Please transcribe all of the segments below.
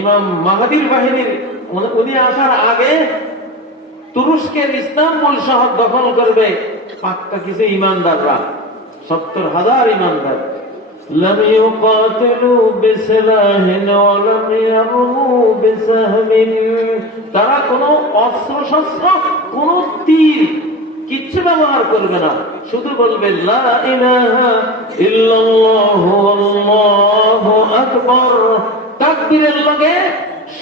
ইমাম মাহাদির বাহিনীর উনি আসার আগে তুরস্কের ইস্তাম্বুল শহর দখল করবে পাক্কা কিছু ইমানদাররা, 70,000 ইমানদার। لم يقاتلوا بسلاح ولم يرموا بسهم, তারা কোনো অস্ত্র শস্ত্র কোন তীর কিচ্ছু ব্যবহার করবে না, শুধু বলবে লা ইলাহা ইল্লাল্লাহু আল্লাহু আকবার। তাকবীরের লগে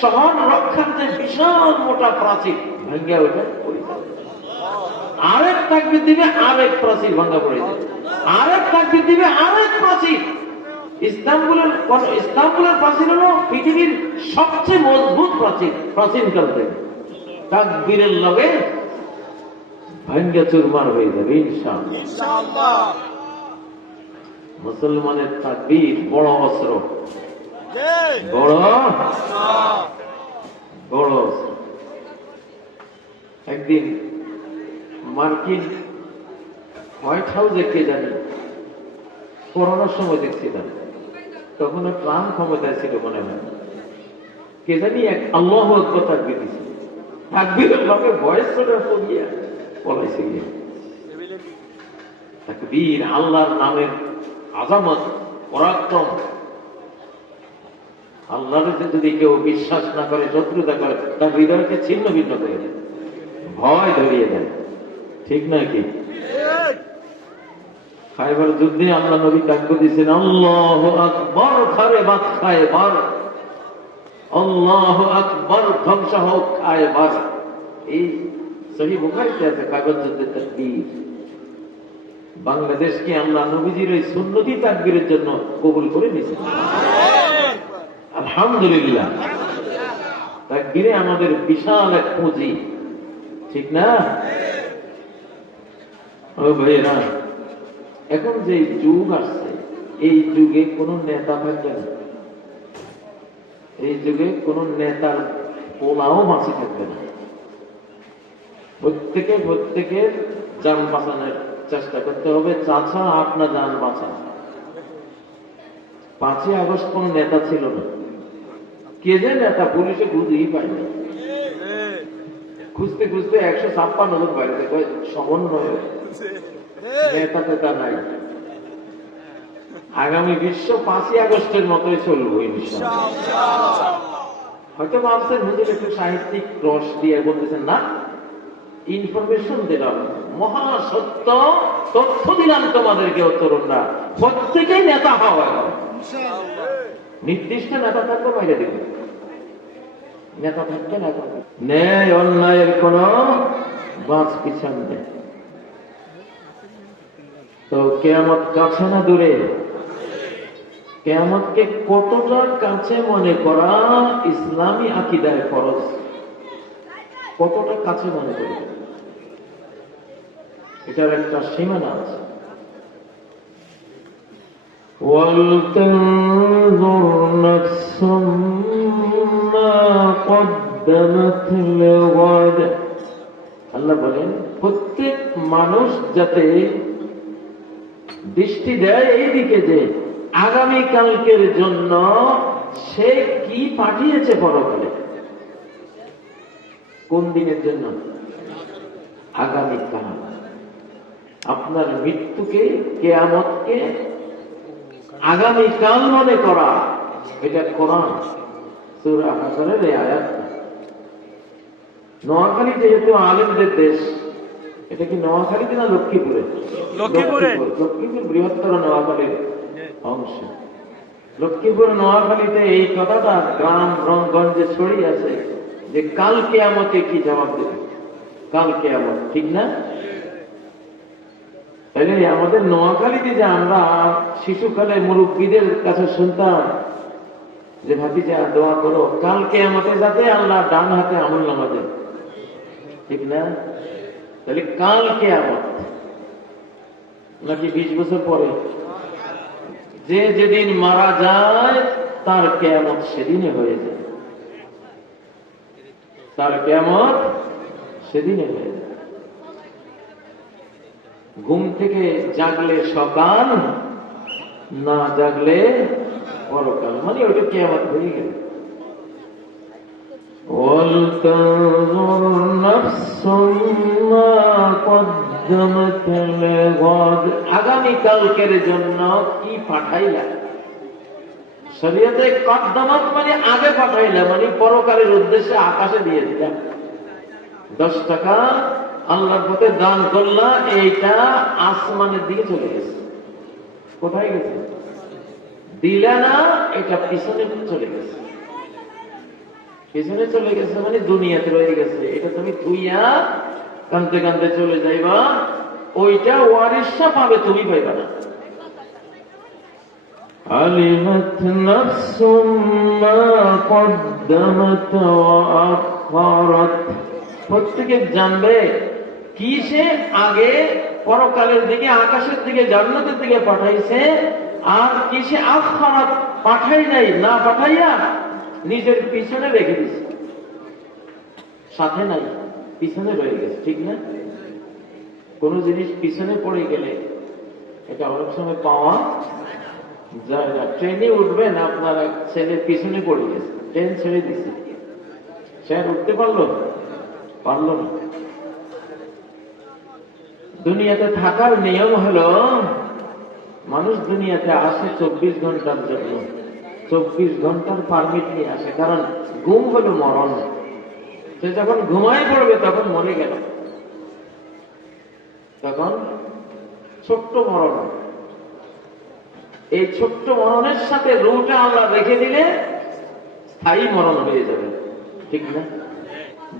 শহর রক্ষার যে বিশাল মোটা প্রাচীর ভাঙ্গা ওঠে, আরেক তাকবীর দিবে আরেক প্রাচীর ভাঙ্গা পড়ে যায়, আরেক তাকবীর দিবে আরেক প্রাচীর। ইস্তাম্বুলের প্রাচীর হলো পৃথিবীর সবচেয়ে মজবুত প্রাচীর, প্রাচীনকাল থেকে। তাকবীরের লগে ভাঙ্গা চুরমার হয়ে যাবে ইনশাআল্লাহ। মুসলমানের তাকবীর বড় অস্ত্র, বড় বড় অস্ত্র। একদিন মার্কিন হোয়াইট হাউসে কে জানি করোনার সময় দেখছিলাম, তখন ট্রাম্প ক্ষমতায় ছিল মনে হয়, কে জানি এক আল্লাহু আকবার তাকবীর দিছে, তাকবীরের লোকে ভয়েস করে পড়িয়া পলাইছে গিয়ে। তাকবীর আল্লাহর নামের আযামত, পরাক্রম। আল্লাহর যদি কেউ বিশ্বাস না করে, শত্রুতা করে, তার হৃদয়কে ছিন্ন ভিন্ন করে দেয়, ভয় ধরিয়ে দেয়, ঠিক নয় কি? খায়বার যুদ্ধে আল্লাহ নবী তাকবীর দিয়েছেন আল্লাহু আকবার, খায়বার খায়বার, আল্লাহু আকবার, ধ্বংস হোক খায়বার। এই সহিহ বুখারীতে আছে খায়বার যুদ্ধের তাকবীর। বাংলাদেশকে আল্লাহ নবীজির এই সুন্নতি তাকবীরের জন্য কবুল করে নিয়েছেন, আলহামদুলিল্লাহ। তাকবীরে আমাদের বিশাল এক পুঁজি, ঠিক না? ও ভাইয়েরা, এখন যে যুগ আসছে, এই যুগে কোন নেতা থাকবে না, এই যুগে কোন নেতার পোলাও বাঁচি থাকবে না। প্রত্যেকের যান বাঁচানোর চেষ্টা করতে হবে। চাচা আপনার যান বাঁচা। 5ই আগস্ট কোন নেতা ছিল না, কে যে নেতা পুলিশে খুঁজেই পায়নি, খুঁজতে খুঁজতে 156 জন বাইরে সমন্বয়, নেতা টেতা নাই। আগামী বিশ্ব 5ই আগস্টের মতোই চলবো ইনশাআল্লাহ। হয়তো ভাবছেন হুজুর একটু সাহিত্যিক রস দিয়ে বলতেছেন, না, ইনফরমেশন দিলাম, মহাসত্য তথ্য দিলাম তোমাদেরকে। তরুণরা প্রত্যেকেই নেতা হওয়া, নির্দিষ্ট নেতা থাকবে, বাইরে দিবে নেতা থাকবে না, ন্যায় অন্যায়ের কোন বাঁচ পিছন নেই। তো কিয়ামত কাছে না দূরে? কিয়ামতকে কতটা কাছে মনে করা ইসলামী আকীদায় ফরজ, কতটা কাছে মনে করি, এটার একটা সীমানা আছে। ওয়ালতানজুর নাফসুম মা কদ্দামাত লিগাদ, আল্লাহ বলেন প্রত্যেক মানুষ যাতে দৃষ্টি দেয় এই দিকে যে আগামী কালকের জন্য সে কি পাঠিয়েছে পরকালে। কোন দিনের জন্য? আগামী কাল। আপনার মৃত্যুকে, কিয়ামতকে আগামী কাল মনে করা, এটা কোরআন সূরা হাসরের এই আয়াত। নোয়াখালী যেহেতু আলেমদের দেশ, এটা কি নোয়াখালীতে না লক্ষ্মীপুরে? লক্ষ্মীপুর বৃহত্তর নোয়াখালীর অংশ। লক্ষ্মীপুর নোয়াখালীতে এই কথাটা গ্রাম রংগঞ্জে ছড়িয়ে আছে যে কাল কিয়ামতে কি জবাব দেবে, কাল কিয়ামত, ঠিক না? তাইলে আমাদের নোয়াখালীতে যে আমরা শিশুকালে মুরব্বীদের কাছে শুনতাম যে ভাতিজা দোয়া করো কাল কিয়ামতে যাতে আল্লাহ ডান হাতে আমলনামা দেন, ঠিক না? তাহলে কাল কিয়ামত নাকি 20 বছর পরে? যে যেদিন মারা যায় তার কিয়ামত সেদিনে হয়ে যায়, তার কিয়ামত সেদিনে হয়ে যায়। ঘুম থেকে জাগলে সকাল, না জাগলে পরকাল, মানে ওইটা কিয়ামত হয়ে গেল। ولتنظر نفس ما قدمت لغد। আগামীকালকের জন্য কি পাঠাইলা? শরীয়তে কদ্দমত মানে আগে পাঠাইলা, মানে পরকালের উদ্দেশ্যে আকাশে দিয়ে দিলাম। 10 টাকা আল্লাহর পথে দান করলা, এইটা আসমানের দিকে চলে গেছে। কোথায় গেছে? দিলা না, এটা পিছনে চলে গেছে। পিছনে চলে গেছে মানে দুনিয়াতে রয়ে গেছে। এটা তুমি তুইয়া কানতে কানতে চলে যাইবা, ওইটা ওয়ারিসা পাবে, তুমি পাইবা না। আলিমাত নাফসুম মা কদ্দামাত ওয়া আখারাত। প্রত্যেকে জানবে কি সে আগে পরকালের দিকে, আকাশের দিকে, জান্নাতের দিকে পাঠাইছে, আর কি সে আখারাত পাঠাই নাই, না পাঠাইয়া নিজের পিছনে রেখে দিছে। সাথে নাই, পিছনে রয়ে গেছে। ঠিক না? কোন জিনিস পিছনে পড়ে গেলে এটা অনেক সময় পাওয়া যায় না। ট্রেনে উঠবেন, আপনার ছেলে পিছনে পড়ে গেছে, ট্রেন ছেড়ে দিছে, সে আর উঠতে পারলো না। দুনিয়াতে থাকার নিয়ম হলো, মানুষ দুনিয়াতে আসে 24 ঘন্টার জন্য। 24 ঘন্টার পারমিট নিয়ে আসে, কারণ ঘুম হলো মরণ। সে যখন ঘুমাই পড়বে তখন মরে গেল, তখন ছোট্ট মরণ। এই ছোট্ট মরণের সাথে রুহটা আল্লাহ রেখে দিলে স্থায়ী মরণ হয়ে যাবে। ঠিক না?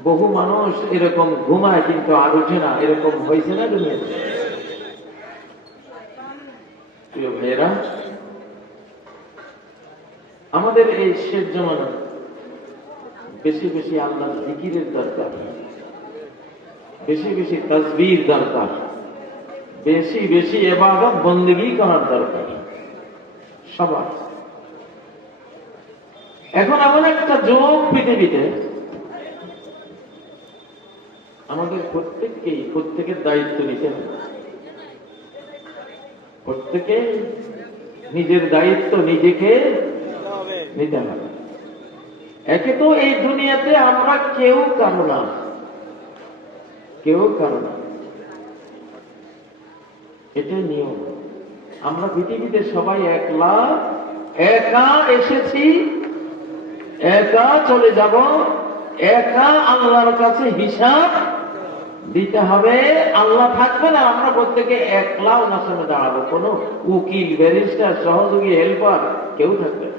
বহু মানুষ এরকম ঘুমায় কিন্তু আর উঠে না, এরকম হয়েছে না দুনিয়াতে? প্রিয় ভাইয়েরা, আমাদের এই শেষ জমানা বেশি বেশি আল্লাহর জিকিরের দরকার, বেশি বেশি তাসবিহ দরকার, বেশি বেশি ইবাদত বন্দেগী করার দরকার সবার। এখন এমন একটা যুগ পৃথিবীতে, আমাদের প্রত্যেকের দায়িত্ব নিতে হবে। প্রত্যেকে নিজের দায়িত্ব নিজেকে নিতে হবে। একে তো এই দুনিয়াতে আমরা কেউ কারো না, এটাই নিয়ম। আমরা পৃথিবীতে সবাই একলা, একা এসেছি, একা চলে যাব, একা আল্লাহর কাছে হিসাব দিতে হবে। আল্লাহ থাকবে না, আমরা প্রত্যেকে একলা ওনার সামনে দাঁড়াবো। কোন উকিল, ব্যারিস্টার, সহযোগী, হেল্পার কেউ থাকবে না।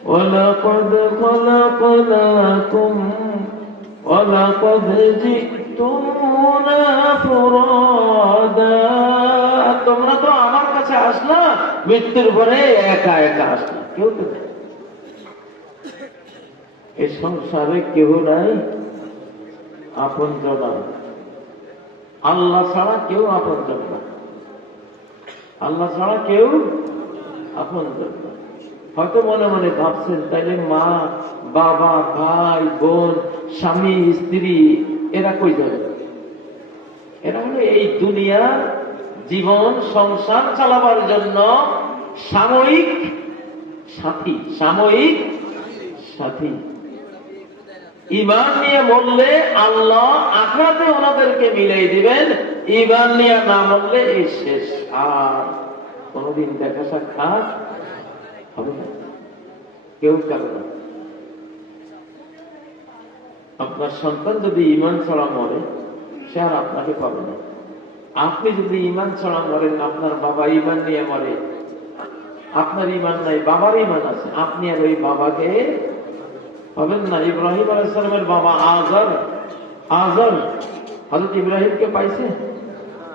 وَلَقَدْ خَلَقْنَاكُمْ وَلَقَدْ جِئْتُمُونَا فُرَادًا। তোমরা তো আমার কাছে আসলা মৃত্যুর পরে একা একা আসলা, কেউ তো নেই। এই সংসারে কেউ নাই আপনজন। আল্লাহ ছাড়া কেউ আপনজন না, আল্লাহ ছাড়া কেউ আপনজন না। হয়তো মনে মনে ভাবছেন, তাইলে মা, বাবা, ভাই, বোন, স্বামী, স্ত্রী এরা কই যাবে? এরা হলো এই দুনিয়ার জীবন সংসার চালাবার জন্য সাময়িক সাথী। ঈমান নিয়ে মরলে আল্লাহ আখিরাতে ওনাদেরকে মিলাই দিবেন, ঈমান নিয়ে না মরলে এই শেষ, আর কোনদিন দেখা সাক্ষাৎ হবে না, কেউ কারো না। আপনার সন্তান যদি ঈমান ছাড়া মরে, সে আর আপনাকে পাবে না। আপনি যদি ঈমান ছাড়া মরেন, আপনার বাবা ঈমান নিয়ে মরে, আপনার ঈমান নাই, বাবার ঈমান আছে, আপনি আর ওই বাবাকে পাবেন না। ইব্রাহিম আলাইহিস সালামের বাবা আযর হযরত ইব্রাহিমকে পাইছে?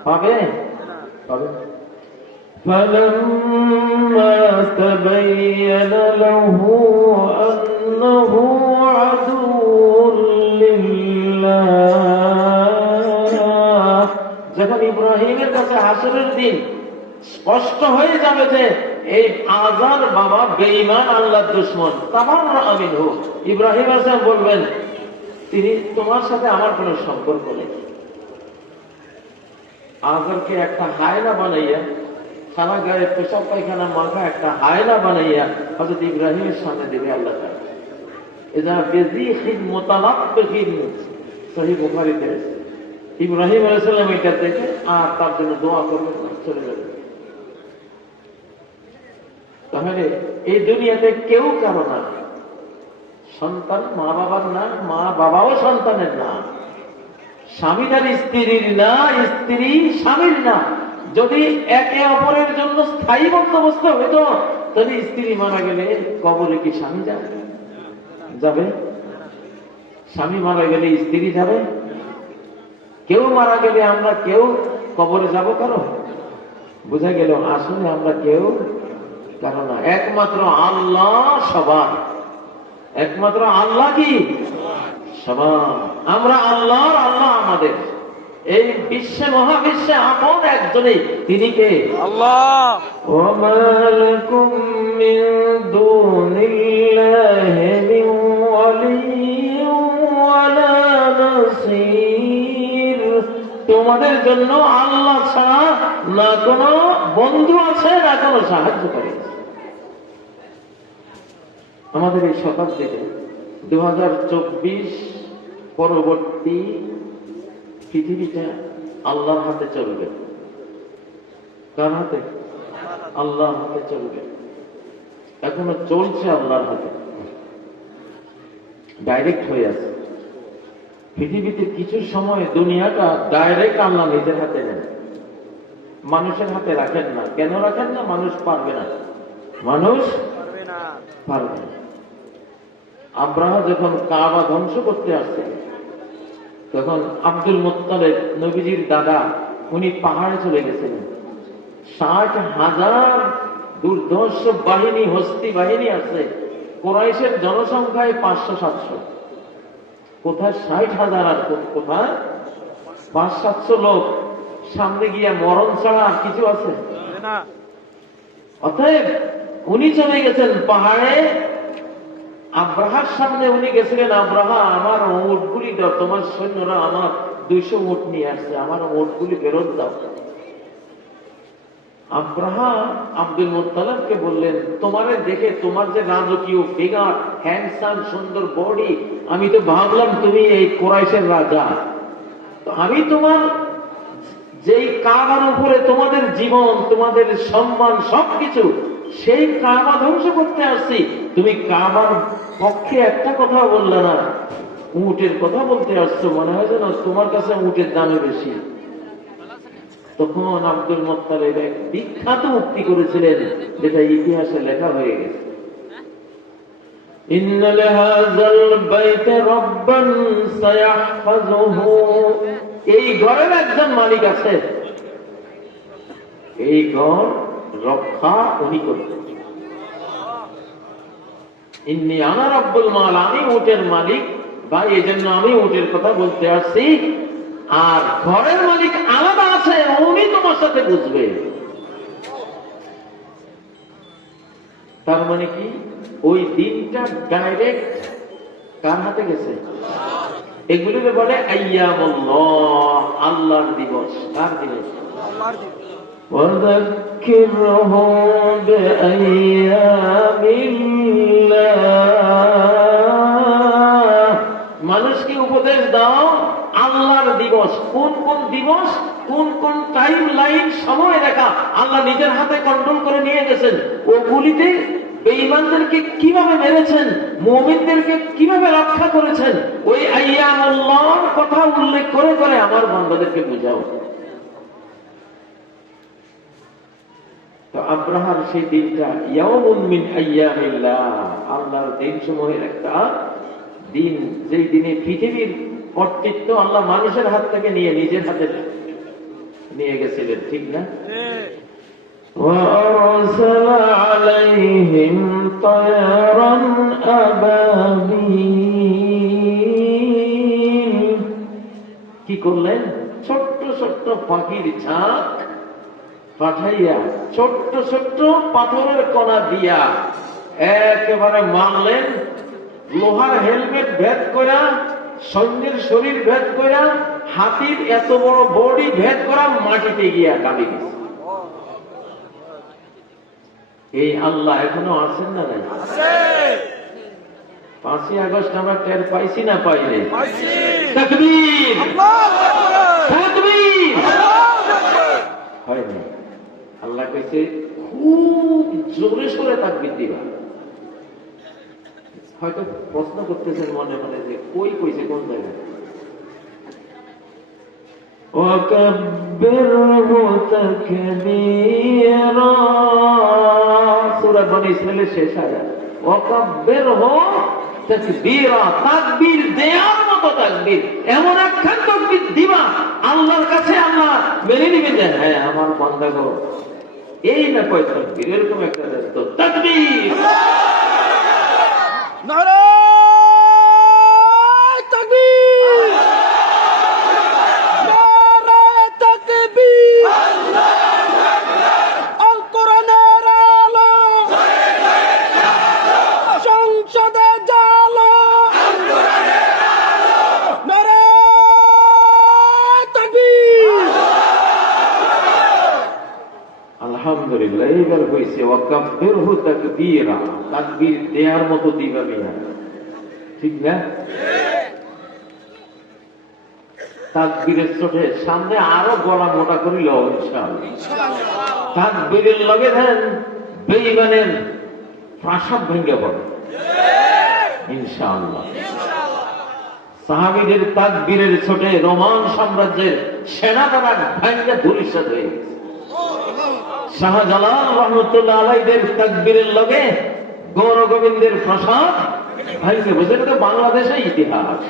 পাবে? فَلَمَّا تَبَيَّنَ لَهُ أَنَّهُ عَدُوٌّ لِلَّهِ। যখন ইব্রাহিমের কাছে হাসরের দিন স্পষ্ট হয়ে যাবে যে এই আযর বাবা বেঈমান, আল্লাহর দুশমন, তাবাররা মিনহু, ইব্রাহিম আলাইহিস সালাম বলবেন, তিনি তোমার সাথে আমার কোনো সম্পর্ক নেই। আযরকে একটা হায়না বানাইয়া, সারা গায়ে পেশাব পায়খানা মাখা একটা হায়না বানাইয়া হযরত ইব্রাহিমের সামনে দেবে আল্লাহ তাআলা। এজা বেজিখিন মুতালাব্বিখিন সহিহ বুখারীতে ইব্রাহিম আলাইহিস সালাম এটা দেখে আর তার জন্য দোয়া করবেন না, চলে যাবেন। তাহলে এই দুনিয়াতে কেউ কারো না, সন্তান মা বাবার না, মা বাবাও সন্তানের না, স্বামী তার স্ত্রীর না, স্ত্রী স্বামীর না। যদি একে অপরের জন্য স্থায়ী বন্দোবস্ত হইত তাহলে স্ত্রী মারা গেলে কবরে কি স্বামী যাবে? যাবে? স্বামী মারা গেলে স্ত্রী যাবে? কেউ মারা গেলে আমরা কেউ কবরে যাব কারো? বোঝা গেল আসলে আমরা কেউ কারো না, একমাত্র আল্লাহ সবার। একমাত্র আল্লাহ কি সবার। আমরা আল্লাহর, আল্লাহ আমাদের। এই বিশ্বে মহাবিশ্বে আপন একজনই, তিনি কে? আল্লাহ। ওয়া লাকুম মিন দুনিল্লাহি মিন ওয়ালিয়্যিন ওয়ালা নাসীর। তোমাদের জন্য আল্লাহ ছাড়া না কোনো বন্ধু আছে, না কোনো সাহায্যকারী আছে। আমাদের এই শতাব্দীতে 2024 পরবর্তী পৃথিবীটা আল্লাহর হাতে চলবে। কার হাতে? আল্লাহর হাতে চলবে। এখনো চলছে আল্লাহর হাতে, ডাইরেক্ট হয়ে আছে। পৃথিবীতে কিছু সময় দুনিয়াটা ডাইরেক্ট আল্লাহ নিজের হাতে নেন, মানুষের হাতে রাখেন না। কেন রাখেন না? মানুষ পারবে না, মানুষ পারবে না। আব্রাহা যখন কাবা ধ্বংস করতে আসছে, তখন আব্দুল মুত্তালিব নবীজির দাদা, উনি পাহাড়ে চলে গেছিলেন। 60,000 দুর্ধর্ষ বাহিনী, হস্তি বাহিনী আছে। কুরাইশের জনসংখ্যায় 500-700। কোথায় 60,000 আর কোথায় 500-700 লোক? সামনে গিয়া মরণ ছাড়া আর কিছু আছে? অতএব উনি চলে গেছেন পাহাড়ে। আব্রাহার সামনে উনি গেছিলেন, আব্রাহা আমার উটগুলি দাও, তোমার সৈন্যরা আমার 200 উট নিয়ে আসছে, আমার উটগুলি ফেরত দাও। আব্রাহা আব্দুল মুত্তালিবকে বললেন, তোমারে দেখে, তোমার যে রাজকীয় ফিগার, হ্যান্ডসাম সুন্দর বডি, আমি তো ভাবলাম তুমি এই কুরাইশের রাজা। তো আমি তোমার যেই কাবার উপরে তোমাদের জীবন, তোমাদের সম্মান সবকিছু, সেই কাবা ধ্বংস করতে আসছি, তুমি কাবার পক্ষে একটা কথা বললে না, উটের কথা বলতে আসছো। মনে হয় যেন তোমার কাছে উটের দামে বেশি। তখন আব্দুল মুত্তালিব এক বিখ্যাত উক্তি করেছিলেন, যেটা ইতিহাসে লেখা হয়ে গেছে। ইন্না লিহাযাল বাইতি রাব্বান সায়াহফাযুহু। এই ঘরের একজন মালিক আছে, এই ঘর রক্ষা উনি করবেন। ইন্নী আনা রাব্বুল মাল, আমি উটের মালিক ভাই, এই জন্য আমি উটের কথা বলতে আসছি। আর ঘরের মালিক আলাদা আছে, উনি তোমার সাথে বুঝবে। তার মানে কি? ওই দিনটা ডাইরেক্ট কার হাতে গেছে? এগুলিকে বলে আইয়ামুল্লাহ, আল্লাহর দিবস। কার দিবস? আল্লাহর দিবস। وذكرهم بأيام الله। মানুষকে উপদেশ দাও আল্লাহর দিবস। কোন কোন দিবস, কোন কোন টাইম লাইন, সময় রেখা আল্লাহ নিজের হাতে কন্ট্রোল করে নিয়ে গেছেন। ওগুলিতে বেঈমানদেরকে কিভাবে মেরেছেন, মুমিনদেরকে কিভাবে রক্ষা করেছেন, ওই আইয়ামুল্লাহর কথা উল্লেখ করে করে আমার বান্দাদেরকে বুঝাও। তো আব্রাহার সেই দিনটা ইয়াউমুন মিন আইয়ামিল্লাহ, আল্লাহর দিন সমূহের একটা দিন, যেই দিনে পৃথিবীর কর্তৃত্ব আল্লাহ মানুষের হাত থেকে নিয়ে নিজের হাতে নিয়ে গেছিলেন, ঠিক না? وَأَرْسَلَ عَلَيْهِمْ طَيْرًا أَبَابِيلَ। কি করলেন? ছোট্ট ছোট্ট পাখির ঝাঁক পাঠাইয়া, ছোট্ট ছোট্ট পাথরের কণা দিয়া একেবারে মারলেন। লোহার হেলমেট ভেদ করা, সৈন্যের শরীর ভেদ করা, হাতির এত বড় বডি ভেদ করা, মাটিতে গিয়া কাঁদি গেছে। এই আল্লাহ এখনো আছেন না? নাই? 5ই আগস্ট আমরা টের পাইছি না পাইলে? তাকবীর, তাকবীর হয়নি। আল্লাহ কইছে খুব জোরে সোরে তাকবীর দিবা। হয়তো প্রশ্ন করতেছেন মনে মনে যে কই কইছে, কোন জায়গায়? ওয়াকাব্বিরহু তাকবীরা, সূরা বনী ইসরাঈলের শেষ আয়াত। ওয়াকাব্বিরহু তাকবীরা, তাকবীর দেওয়ার মতো তাকবীর, এমন একখান তাকবীর দিবা আল্লাহর কাছে আল্লাহ মেনে নিবেন যে হ্যাঁ আমার বান্দা গো এই না কয় তাকবীর, এরকম একটা তো তাকবীর। নারায়ে তাকবীর, নারায়ে তাকবীর, আল কোরআনের আলো সংসদে জালো, নারায়ে তাকবীর। আলহামদুলিল্লাহ, এইবার হয়েছে ওয়াকাব্বিরহু তাকবীরা, তাকবীর দেওয়ার মতো দিবা মিয়া, ঠিক না? তাকবীরের চোখে সামনে আরো গলা মোটা করিল ইনশাআল্লাহ। তাকবীরের লগে দেন বেঈমানের প্রাসাদ ভেঙে পড়ে ইনশাআল্লাহ। সাহাবীদের তাকবীরের ছোটে রোমান সাম্রাজ্যের সেনাদারা ভেঙে ধূলিসাৎ হয়ে গেছে। শাহজালাল রহমতুল্লাহ আলাইহিদের তাকবীরের লগে গৌর গোবিন্দের প্রাসাদ ভাইকে বুঝে, এটা তো বাংলাদেশের ইতিহাস।